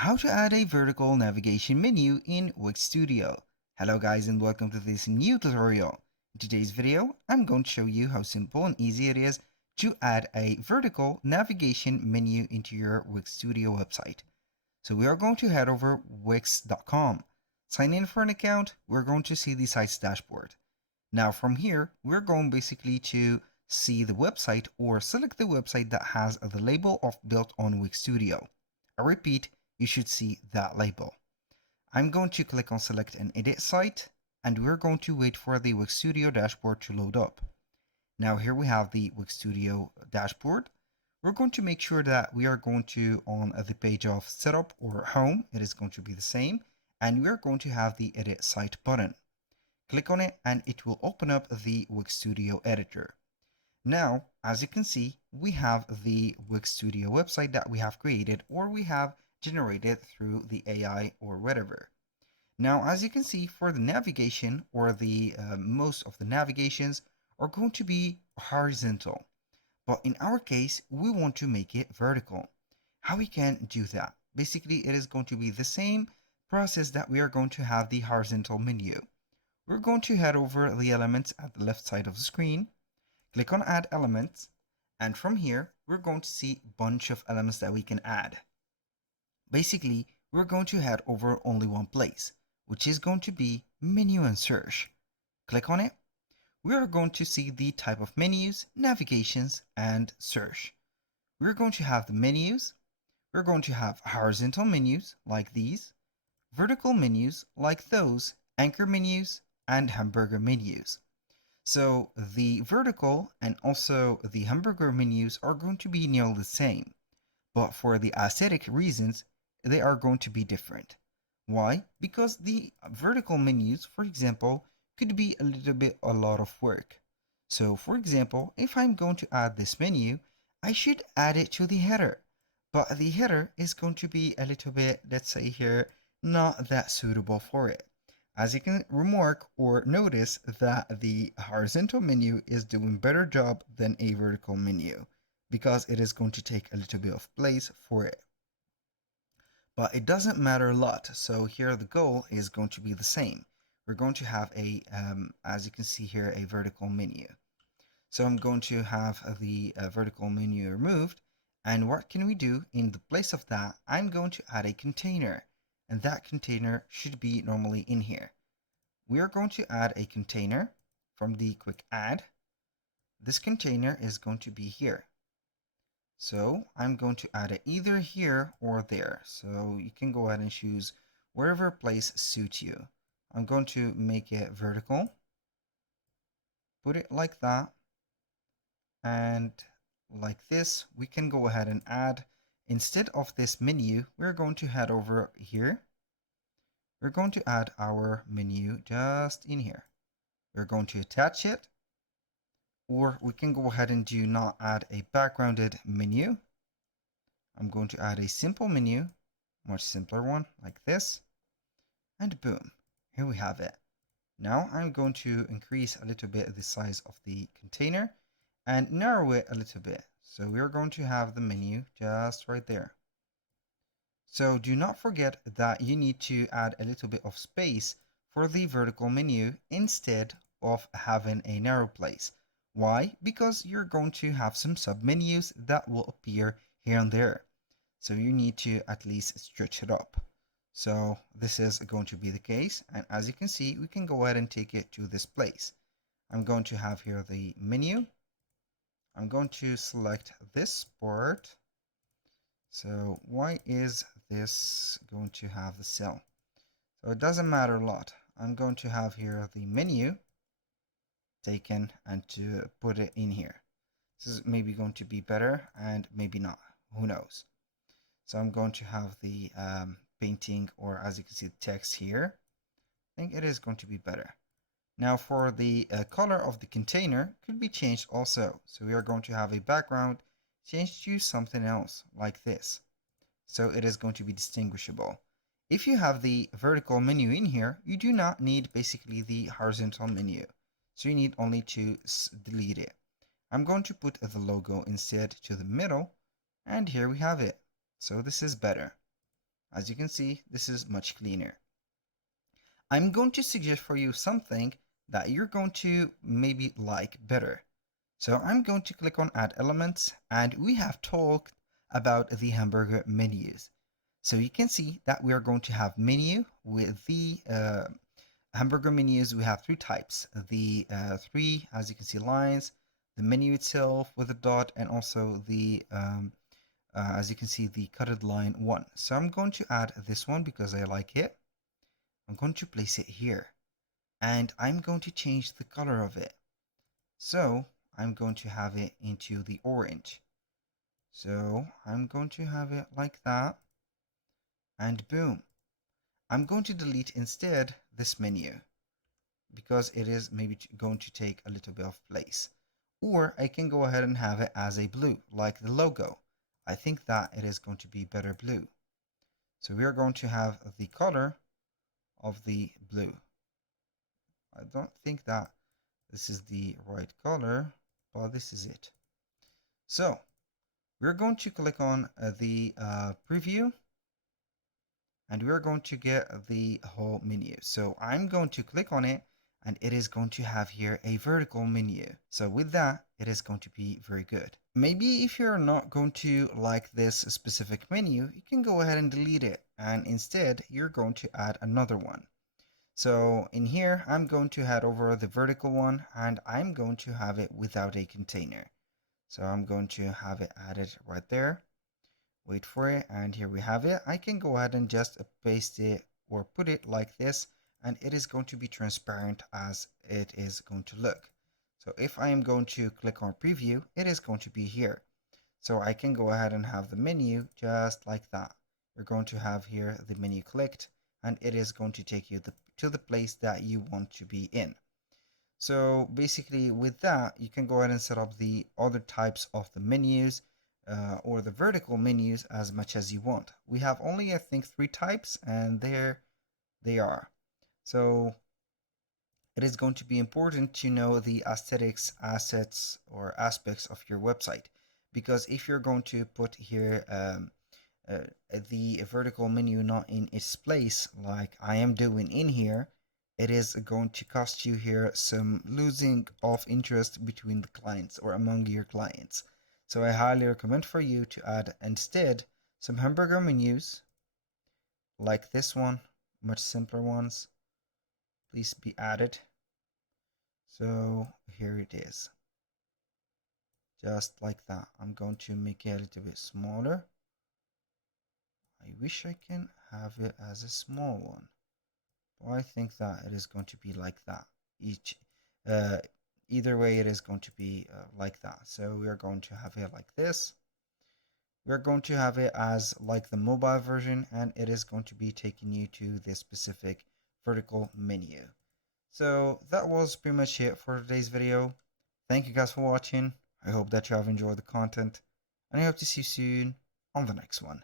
How to add a vertical navigation menu in Wix Studio. Hello guys and welcome to this new tutorial. In today's video, I'm going to show you how simple and easy it is to add a vertical navigation menu into your Wix Studio website. So we are going to head over wix.com. Sign in for an account, we're going to see the site's dashboard. Now from here, we're going basically to see the website or select the website that has the label of Built on Wix Studio. I repeat, you should see that label. I'm going to click on select and edit site, and we're going to wait for the Wix Studio dashboard to load up. Now here we have the Wix Studio dashboard. We're going to make sure that we are going to on the page of setup or home, it is going to be the same, and we are going to have the edit site button. Click on it and it will open up the Wix Studio editor. Now, as you can see, we have the Wix Studio website that we have created or we have generated through the AI or whatever. Now, as you can see, for the navigation or the most of the navigations are going to be horizontal. But in our case, we want to make it vertical. How we can do that? Basically, it is going to be the same process that we are going to have the horizontal menu. We're going to head over the elements at the left side of the screen. Click on add elements, and from here we're going to see a bunch of elements that we can add. Basically, we're going to head over only one place, which is going to be menu and search. Click on it. We are going to see the type of menus, navigations, and search. We're going to have the menus. We're going to have horizontal menus like these, vertical menus like those, anchor menus, and hamburger menus. So the vertical and also the hamburger menus are going to be nearly the same, but for the aesthetic reasons, they are going to be different. Why? Because the vertical menus, for example, could be a lot of work. So for example, if I'm going to add this menu, I should add it to the header, but the header is going to be a little bit, let's say here, not that suitable for it. As you can remark or notice that the horizontal menu is doing better job than a vertical menu because it is going to take a little bit of place for it. But it doesn't matter a lot. So here the goal is going to be the same. We're going to have a, as you can see here, a vertical menu. So I'm going to have the vertical menu removed. And what can we do in the place of that? I'm going to add a container. And that container should be normally in here. We are going to add a container from the quick add. This container is going to be here. So I'm going to add it either here or there. So you can go ahead and choose wherever place suits you. I'm going to make it vertical. Put it like that. And like this, we can go ahead and add, instead of this menu, we're going to head over here. We're going to add our menu just in here. We're going to attach it, or we can go ahead and do not add a backgrounded menu. I'm going to add a simple menu, much simpler one like this, and boom, here we have it. Now I'm going to increase a little bit the size of the container and narrow it a little bit. So we're going to have the menu just right there. So do not forget that you need to add a little bit of space for the vertical menu instead of having a narrow place. Why? Because you're going to have some submenus that will appear here and there. So you need to at least stretch it up. So this is going to be the case. And as you can see, we can go ahead and take it to this place. I'm going to have here the menu. I'm going to select this part. So why is this going to have the cell? So it doesn't matter a lot. I'm going to have here the menu taken and to put it in here. This is maybe going to be better and maybe not. Who knows? So I'm going to have the painting, or as you can see, the text here. I think it is going to be better. Now for the color of the container could be changed also. So we are going to have a background changed to something else like this. So it is going to be distinguishable. If you have the vertical menu in here, you do not need basically the horizontal menu. So you need only to delete it. I'm going to put the logo instead to the middle, and here we have it. So this is better. As you can see, this is much cleaner. I'm going to suggest for you something that you're going to maybe like better. So I'm going to click on add elements, and we have talked about the hamburger menus. So you can see that we are going to have menu with the hamburger menus. We have three types, the three, as you can see, lines, the menu itself with a dot, and also the as you can see, the cutted line one. So I'm going to add this one because I like it. I'm going to place it here, and I'm going to change the color of it. So I'm going to have it into the orange. So I'm going to have it like that, and boom. I'm going to delete instead this menu because it is maybe going to take a little bit of place. Or I can go ahead and have it as a blue, like the logo. I think that it is going to be better blue. So we are going to have the color of the blue. I don't think that this is the right color, but this is it. So we're going to click on the preview, and we're going to get the whole menu. So I'm going to click on it, and it is going to have here a vertical menu. So with that, it is going to be very good. Maybe if you're not going to like this specific menu, you can go ahead and delete it, and instead you're going to add another one. So in here, I'm going to head over the vertical one, and I'm going to have it without a container. So I'm going to have it added right there. Wait for it, and here we have it. I can go ahead and just paste it or put it like this, and it is going to be transparent as it is going to look. So if I am going to click on preview, it is going to be here. So I can go ahead and have the menu just like that. You're going to have here the menu clicked, and it is going to take you to the place that you want to be in. So basically with that, you can go ahead and set up the other types of the menus or the vertical menus as much as you want. We have only, I think, three types, and there they are. So it is going to be important to know the aesthetics, assets, or aspects of your website, because if you're going to put here the vertical menu not in its place like I am doing in here, it is going to cost you here some losing of interest between the clients or among your clients. So I highly recommend for you to add instead some hamburger menus like this one, much simpler ones. Please be added. So here it is, just like that. I'm going to make it a little bit smaller. I wish I can have it as a small one. Well, I think that it is going to be like that. Uh, Either way, it is going to be like that. So we are going to have it like this. We're going to have it as like the mobile version, and it is going to be taking you to this specific vertical menu. So that was pretty much it for today's video. Thank you guys for watching. I hope that you have enjoyed the content, and I hope to see you soon on the next one.